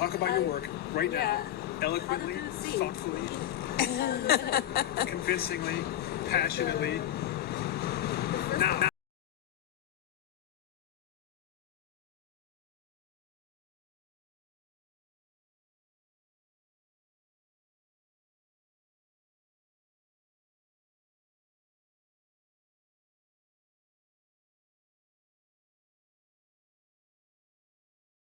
Talk about your work right now, eloquently, thoughtfully, convincingly, passionately. Now.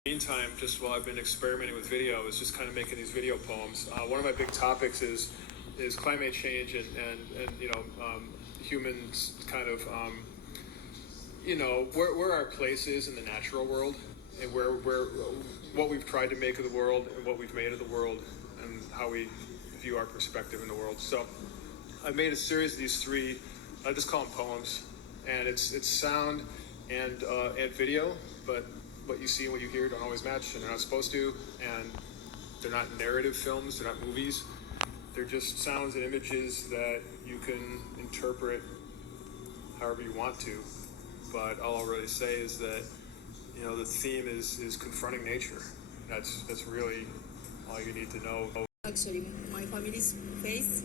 Meantime, just while I've been experimenting with video, is just kind of making these video poems. One of my big topics is climate change and humans kind of where our place is in the natural world, and where what we've tried to make of the world and what we've made of the world, and how we view our perspective in the world. So I made a series of these three, I just call them poems, and it's sound and video, but what you see and what you hear don't always match, and they're not supposed to, and they're not narrative films, they're not movies. They're just sounds and images that you can interpret however you want to. But all I'll really say is that, the theme is confronting nature. That's really all you need to know. Actually, my family's face.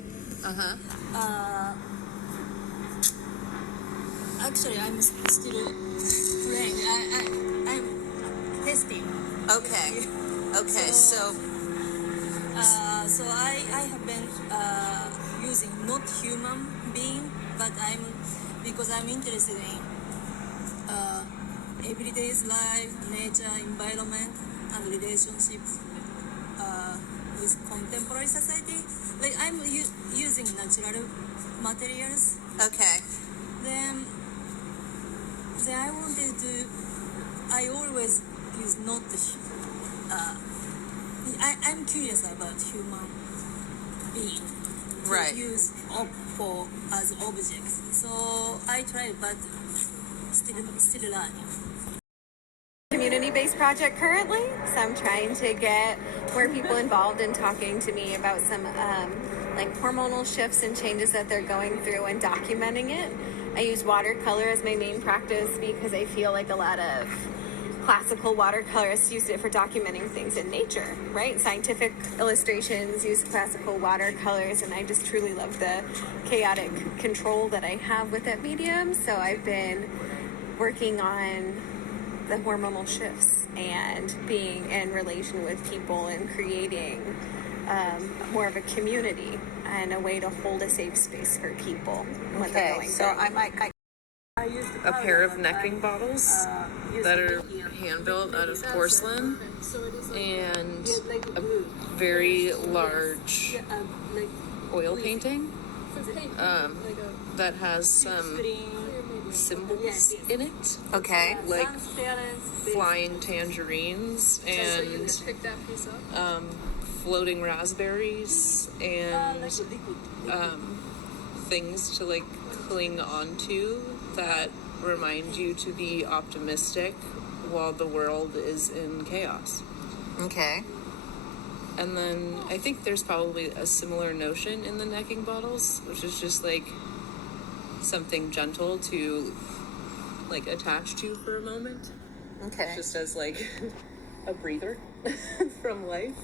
Actually, I'm still playing. I'm testing. Okay. Okay. So I have been using not human being, but because I'm interested in everyday's life, nature, environment, and relationships with contemporary society. Like I'm using natural materials. okay. Then I always use not I'm curious about human being. Right. Use as objects. So I tried, but still learning. Community-based project currently, so I'm trying to get more people involved in talking to me about some hormonal shifts and changes that they're going through and documenting it. I use watercolor as my main practice because I feel like a lot of classical watercolorists use it for documenting things in nature, right? Scientific illustrations use classical watercolors, and I just truly love the chaotic control that I have with that medium. So I've been working on the hormonal shifts and being in relation with people and creating more of a community and a way to hold a safe space for people when they're going so through. I might a pair of necking bottles that are hand built out of porcelain, and a very large oil painting that has some symbols in it, Okay. like flying tangerines and floating raspberries and things to like cling onto that remind you to be optimistic while the world is in chaos. Okay. And then I think there's probably a similar notion in the necking bottles, which is just like something gentle to like attach to for a moment, Okay. just as like a breather from life.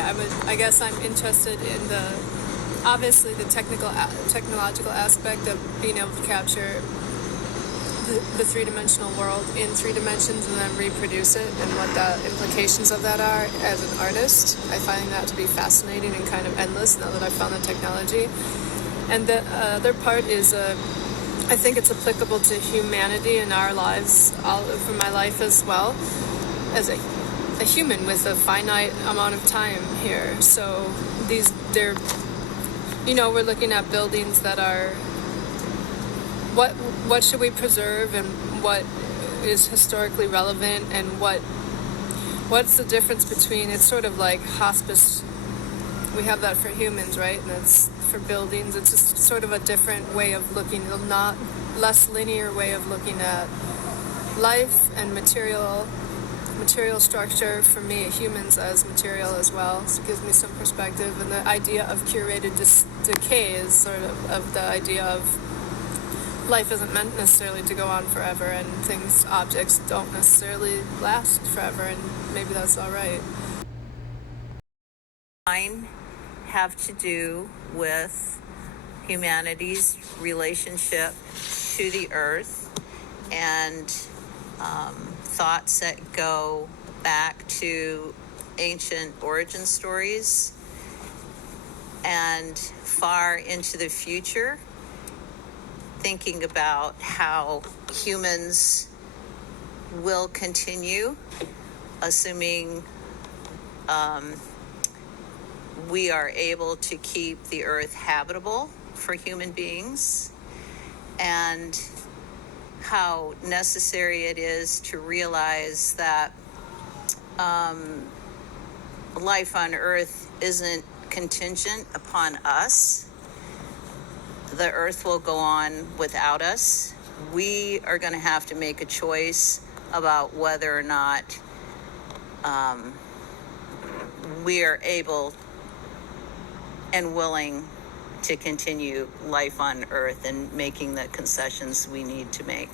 I guess I'm interested in obviously the technological aspect of being able to capture the three-dimensional world in 3 dimensions and then reproduce it, and what the implications of that are as an artist. I find that to be fascinating and kind of endless now that I've found the technology. And the other part is, I think it's applicable to humanity in our lives, all for my life as well, as a human with a finite amount of time here. So we're looking at buildings that are, what should we preserve, and what is historically relevant, and what's the difference between, it's sort of like hospice. We have that for humans, right? And it's for buildings. It's just sort of a different way of looking, less linear way of looking at life and material structure. For me, humans as material as well. So it gives me some perspective. And the idea of curated decay is sort of the idea of life isn't meant necessarily to go on forever, and objects don't necessarily last forever, and maybe that's all right. Mine have to do with humanity's relationship to the earth and thoughts that go back to ancient origin stories and far into the future, thinking about how humans will continue, assuming we are able to keep the earth habitable for human beings, and how necessary it is to realize that life on earth isn't contingent upon us. The earth will go on without us. We are going to have to make a choice about whether or not we are able and willing to continue life on earth and making the concessions we need to make.